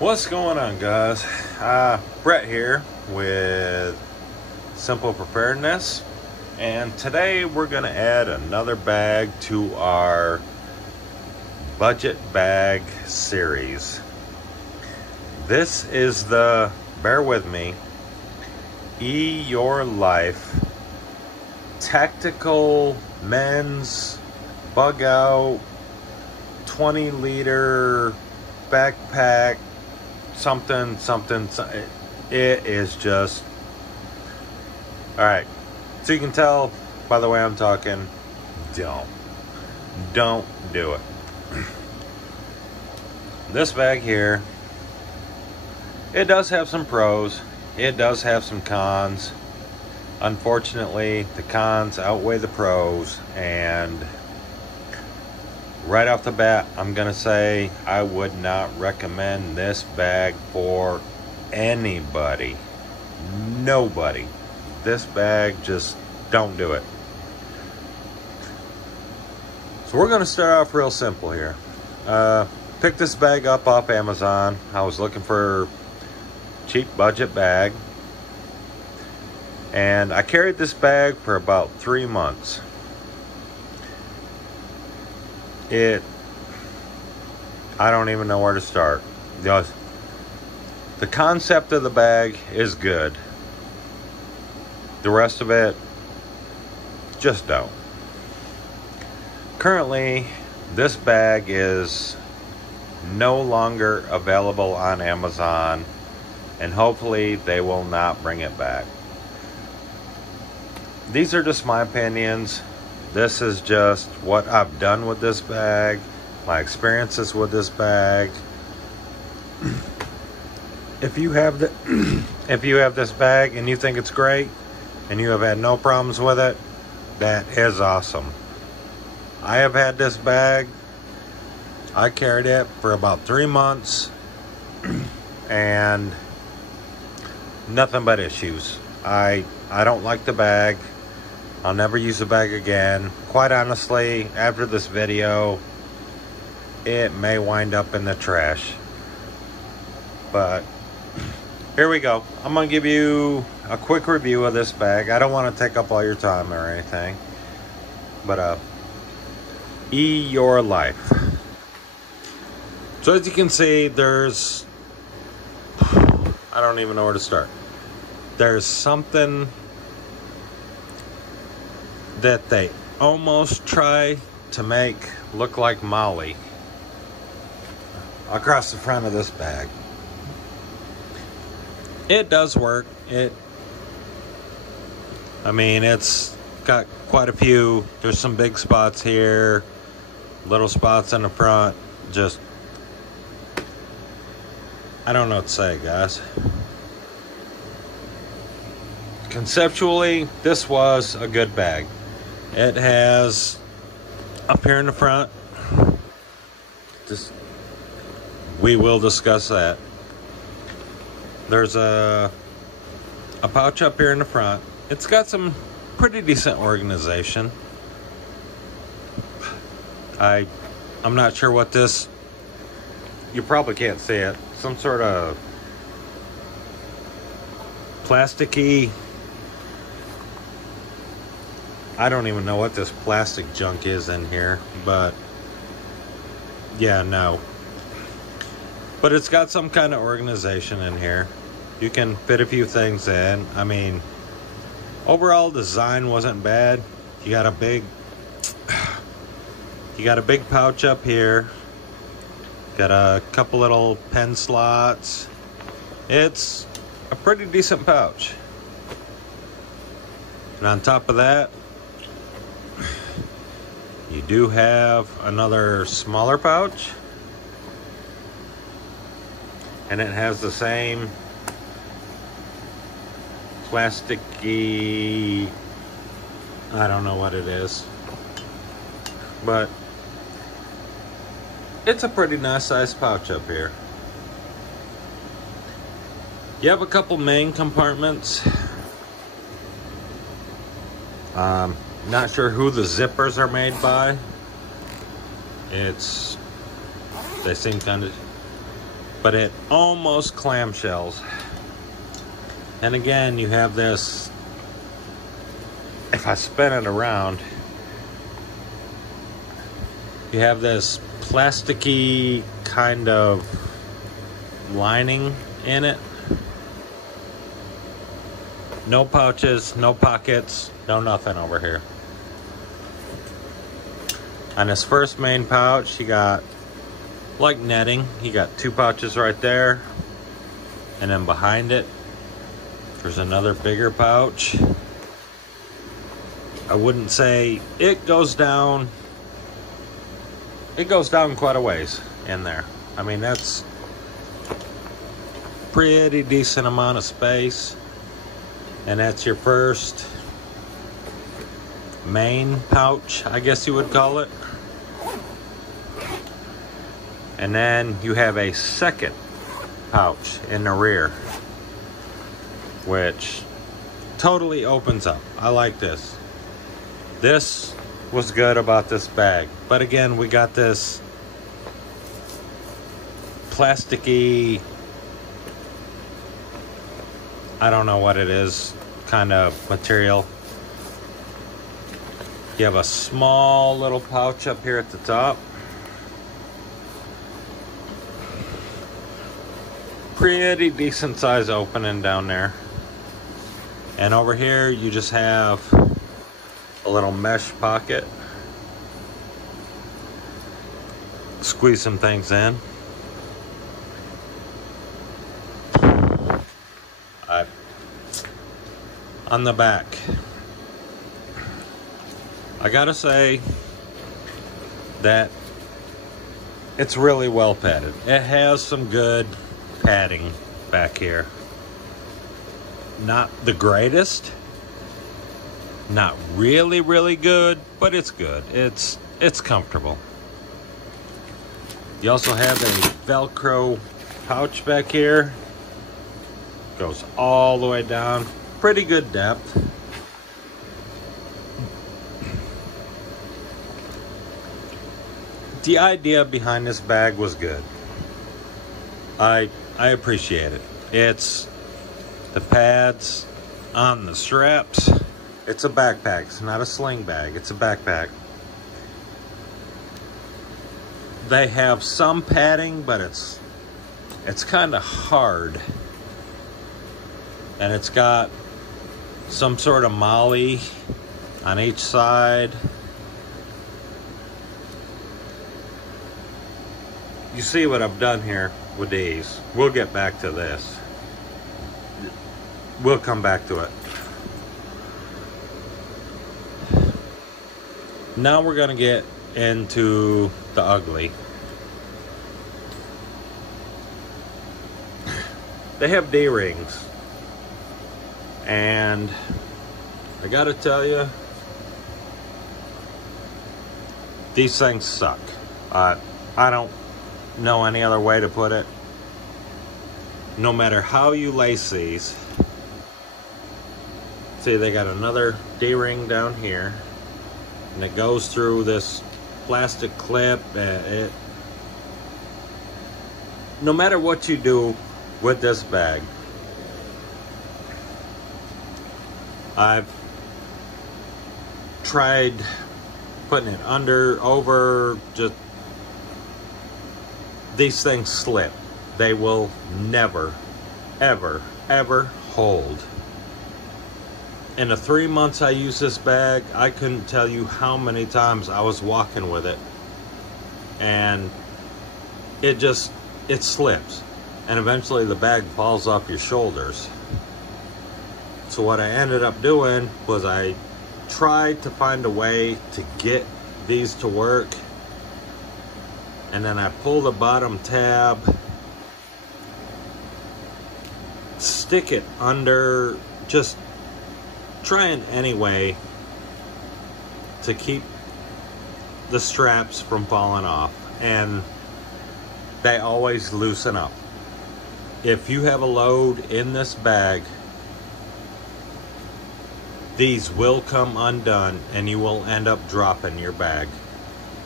What's going on, guys? Brett here with Simple Preparedness, and today we're going to add another bag to our budget bag series. This is the, bear with me, Eyourlife Tactical Men's Bug Out 20-liter backpack something. It is just all right. So you can tell by the way I'm talking, don't do it. This bag here, it does have some pros, it does have some cons. Unfortunately, the cons outweigh the pros, and right off the bat, I'm gonna say I would not recommend this bag for anybody. Nobody. This bag, just don't do it. So we're gonna start off real simple here. Picked this bag up off Amazon. I was looking for a cheap budget bag, and I carried this bag for about 3 months. I don't even know where to start. The concept of the bag is good. The rest of it, just don't. Currently, this bag is no longer available on Amazon, and hopefully they will not bring it back. These are just my opinions. This is just what I've done with this bag, my experiences with this bag. If you have this bag and you think it's great and you have had no problems with it, that is awesome. I have had this bag. I carried it for about 3 months and nothing but issues. I don't like the bag. I'll never use the bag again. Quite honestly, after this video, it may wind up in the trash. But here we go. I'm gonna give you a quick review of this bag. I don't want to take up all your time or anything. But Eyourlife. So as you can see, there's, I don't even know where to start. There's something that they almost try to make look like Molly across the front of this bag. It does work. I mean, it's got quite a few. There's some big spots here, little spots in the front. Just, I don't know what to say, guys. Conceptually, this was a good bag. It has, up here in the front, we will discuss that. There's a pouch up here in the front. It's got some pretty decent organization. I'm not sure what this, you probably can't see it. Some sort of plasticky, I don't even know what this plastic junk is in here, but yeah, no. But it's got some kind of organization in here. You can fit a few things in. I mean, overall design wasn't bad. You got a big pouch up here. Got a couple little pen slots. It's a pretty decent pouch. And on top of that, you do have another smaller pouch, and it has the same plasticky, I don't know what it is, but it's a pretty nice sized pouch up here. You have a couple main compartments. Not sure who the zippers are made by. They seem kind of but it almost clamshells. And again, you have this, if I spin it around, you have this plasticky kind of lining in it. No pouches, no pockets, no nothing over here. On this first main pouch, you got like netting. You got 2 pouches right there, and then behind it there's another bigger pouch. I wouldn't say it goes down quite a ways in there. I mean, that's pretty decent amount of space, and that's your first main pouch, I guess you would call it. And then you have a second pouch in the rear, which totally opens up. I like this. This was good about this bag. But again, we got this plasticky, I don't know what it is, kind of material. You have a small little pouch up here at the top. Pretty decent size opening down there. And over here you just have a little mesh pocket. Squeeze some things in. On the back, I gotta say that it's really well padded. It has some good padding back here. Not the greatest, not really good, but it's good. It's comfortable. You also have a Velcro pouch back here. Goes all the way down. Pretty good depth. The idea behind this bag was good. I appreciate it. It's the pads on the straps. It's a backpack. It's not a sling bag. It's a backpack. They have some padding, but it's kind of hard. And it's got some sort of molly on each side. You see what I've done here with these. We'll get back to this. We'll come back to it. Now we're gonna get into the ugly. They have D-rings. And I gotta tell you, these things suck. I don't know any other way to put it. No matter how you lace these, see, they got another D-ring down here, and it goes through this plastic clip. No matter what you do with this bag, I've tried putting it under, over, just these things slip. They will never, ever, ever hold. In the 3 months I used this bag, I couldn't tell you how many times I was walking with it, and it slips, and eventually the bag falls off your shoulders. So what I ended up doing was I tried to find a way to get these to work, and then I pull the bottom tab, stick it under, just trying any way to keep the straps from falling off, and they always loosen up. If you have a load in this bag, these will come undone and you will end up dropping your bag.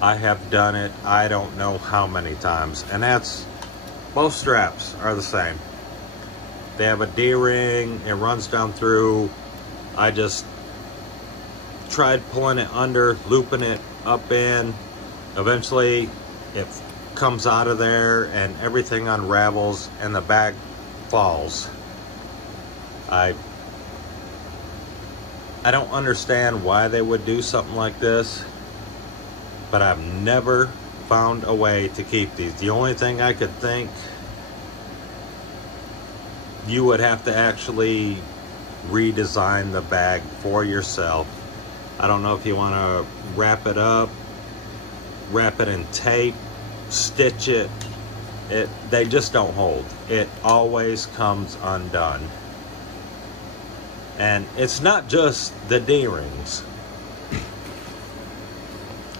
I have done it, I don't know how many times, and that's Both straps are the same. They have a D-ring, it runs down through. I just tried pulling it under, looping it up in. Eventually it comes out of there and everything unravels and the bag falls. I don't understand why they would do something like this, but I've never found a way to keep these. The only thing I could think, you would have to actually redesign the bag for yourself. I don't know if you want to wrap it up, wrap it in tape, stitch it. They just don't hold. It always comes undone. And it's not just the D-rings.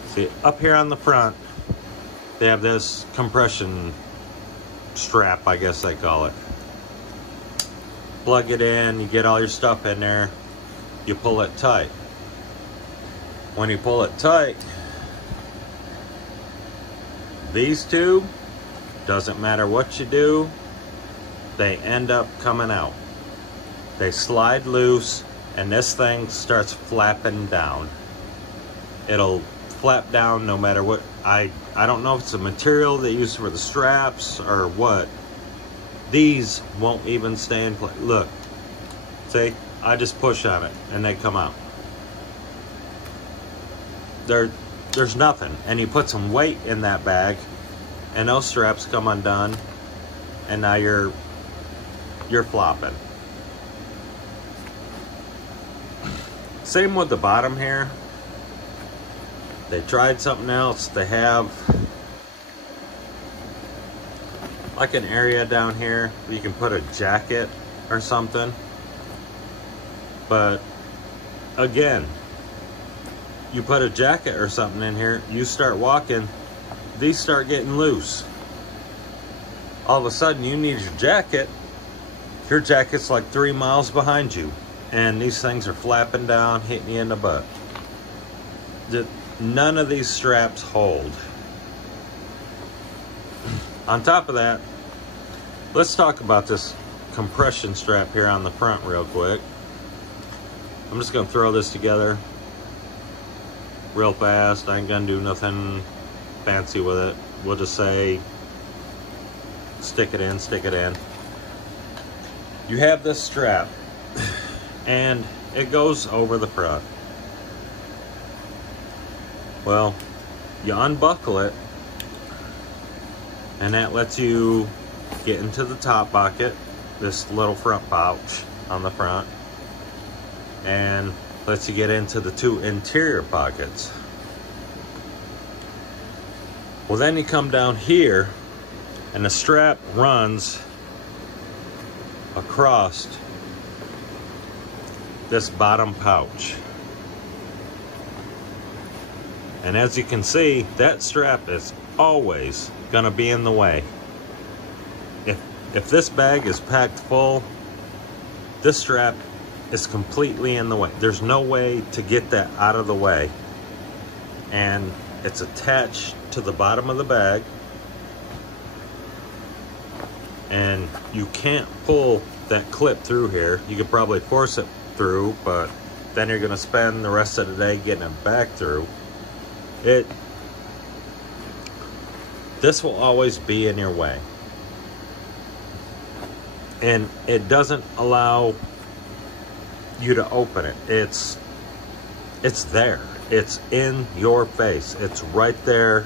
See, up here on the front, they have this compression strap, I guess they call it. Plug it in, you get all your stuff in there, you pull it tight. When you pull it tight, these two, doesn't matter what you do, they end up coming out. They slide loose and this thing starts flapping down. It'll flap down no matter what. I don't know if it's a material they use for the straps or what. These won't even stay in place. Look, see, I just push on it and they come out. There's nothing. And you put some weight in that bag and those straps come undone and now you're flopping. Same with the bottom here. They tried something else. They have like an area down here where you can put a jacket or something. But again, you put a jacket or something in here, you start walking, these start getting loose. All of a sudden you need your jacket's like 3 miles behind you and these things are flapping down, hitting you in the butt. None of these straps hold. On top of that, let's talk about this compression strap here on the front real quick. I'm just gonna throw this together real fast. I ain't gonna do nothing fancy with it. We'll just say, stick it in, stick it in. You have this strap and it goes over the front. Well, you unbuckle it and that lets you get into the top pocket, this little front pouch on the front, and lets you get into the two interior pockets. Well, then you come down here and the strap runs across this bottom pouch. And as you can see, that strap is always gonna be in the way. If this bag is packed full, this strap is completely in the way. There's no way to get that out of the way. And it's attached to the bottom of the bag. And you can't pull that clip through here. You could probably force it through, but then you're gonna spend the rest of the day getting it back through. This will always be in your way. And it doesn't allow you to open it. It's there. It's in your face. It's right there.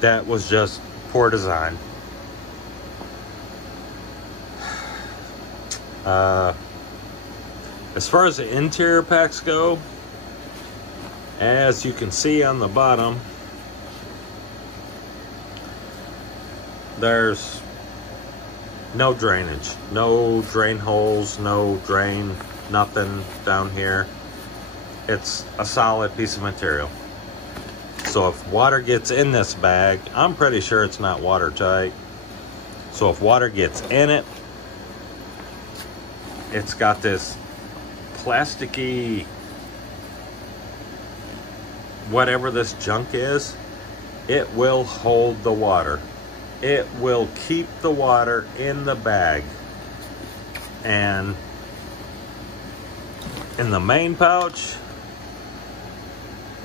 That was just poor design. As far as the interior packs go, as you can see on the bottom, there's no drainage, no drain holes, no drain, nothing down here. It's a solid piece of material. So if water gets in this bag, I'm pretty sure it's not watertight. So if water gets in it, it's got this plasticky, whatever this junk is, it will hold the water. it will keep the water in the bag. And in the main pouch,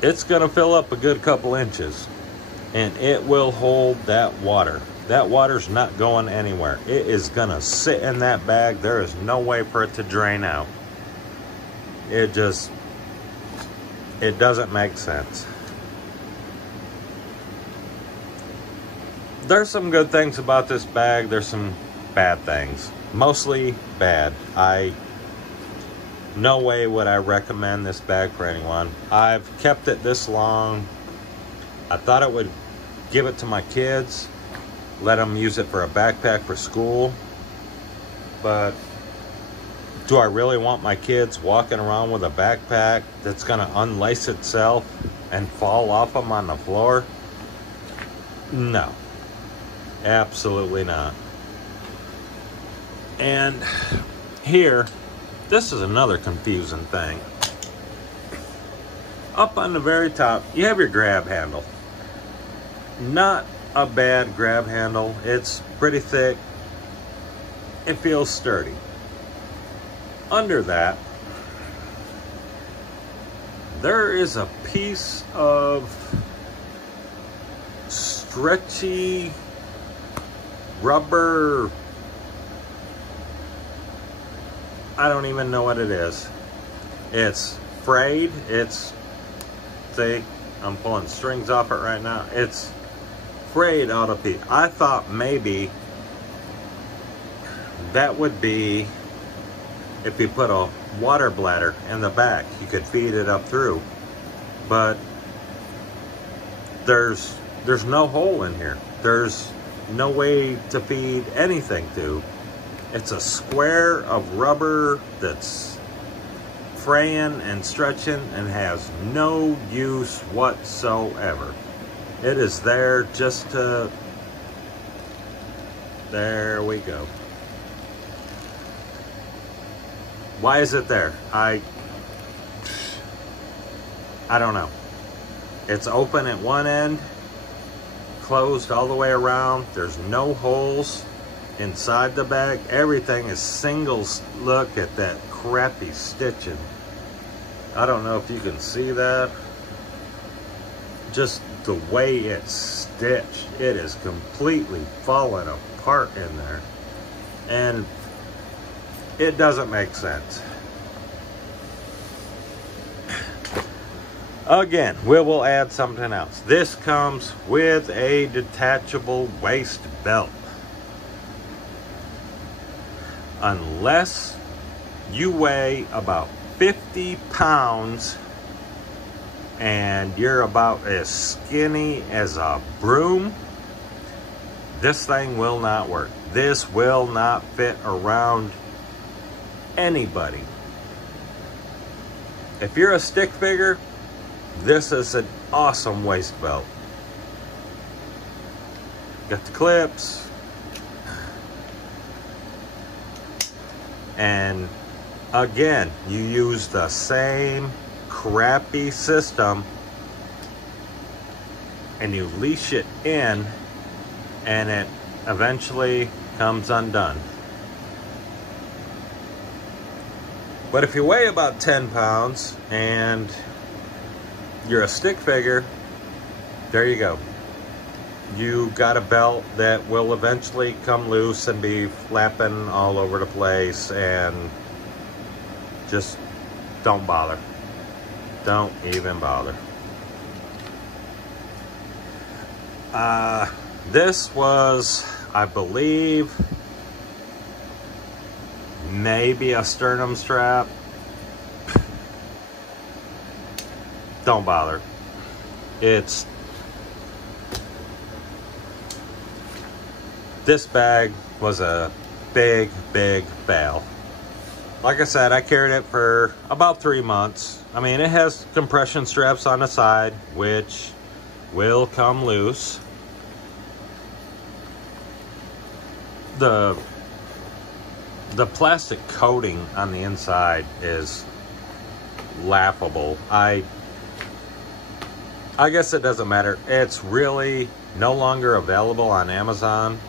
it's gonna fill up a good couple inches, and it will hold that water. That water's not going anywhere. It is gonna sit in that bag. There is no way for it to drain out. It doesn't make sense. There's some good things about this bag. There's some bad things. Mostly bad. No way would I recommend this bag for anyone. I've kept it this long. I thought it would give it to my kids, let them use it for a backpack for school. But do I really want my kids walking around with a backpack that's gonna unlace itself and fall off them on the floor? No, absolutely not. And here, this is another confusing thing. Up on the very top, you have your grab handle. Not a bad grab handle. It's pretty thick. It feels sturdy. Under that, there is a piece of stretchy rubber. I don't even know what it is. It's frayed. It's thick. I'm pulling strings off it right now. It's frayed out of piece. I thought maybe that would be if you put a water bladder in the back, you could feed it up through. But there's no hole in here. There's no way to feed anything to. It's a square of rubber that's fraying and stretching and has no use whatsoever. It is there just to... There we go. Why is it there? I don't know. It's open at one end, closed all the way around. There's no holes inside the bag. Everything is singles. Look at that crappy stitching. I don't know if you can see that. Just the way it's stitched. It is completely falling apart in there. And it doesn't make sense. Again, we will add something else. This comes with a detachable waist belt. Unless you weigh about 50 pounds and you're about as skinny as a broom, this thing will not work. This will not fit around anybody. If you're a stick figure, this is an awesome waist belt. Got the clips. And again, you use the same crappy system and you leash it in and it eventually comes undone. But if you weigh about 10 pounds and you're a stick figure, there you go. You got a belt that will eventually come loose and be flapping all over the place, and just don't bother. Don't even bother. This was, I believe, maybe a sternum strap. Don't bother. This bag was a big, big fail. Like I said, I carried it for about 3 months. I mean, it has compression straps on the side, which will come loose. The plastic coating on the inside is laughable. I guess it doesn't matter. It's really no longer available on Amazon.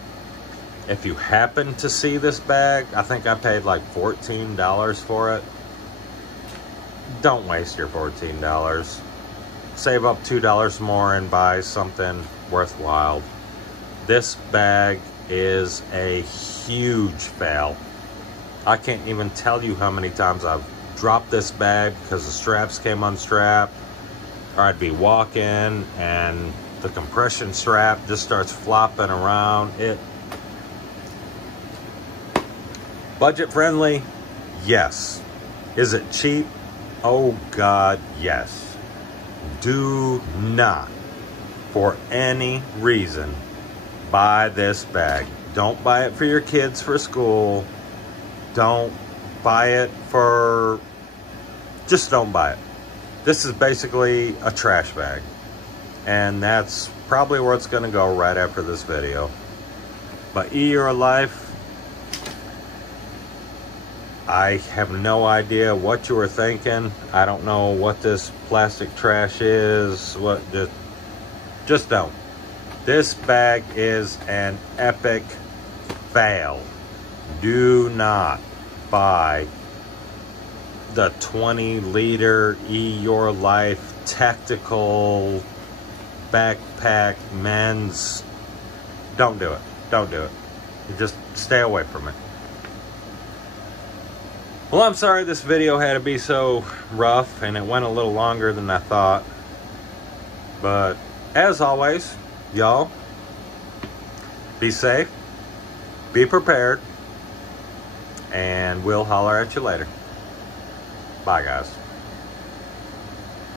If you happen to see this bag, I think I paid like $14 for it. Don't waste your $14. Save up $2 more and buy something worthwhile. This bag is a huge fail. I can't even tell you how many times I've dropped this bag because the straps came unstrapped, or I'd be walking and the compression strap just starts flopping around. Budget friendly? Yes. Is it cheap? Oh God, yes. Do not, for any reason, buy this bag. Don't buy it for your kids for school. Don't buy it for... Just don't buy it. This is basically a trash bag. And that's probably where it's going to go right after this video. But Eyourlife, I have no idea what you were thinking. I don't know what this plastic trash is. Just don't. This bag is an epic fail. Do not buy the 20-liter Eyourlife tactical backpack men's. Don't do it. Don't do it. Just stay away from it. Well, I'm sorry this video had to be so rough and it went a little longer than I thought. But as always, y'all, be safe, be prepared, and we'll holler at you later. Bye, guys.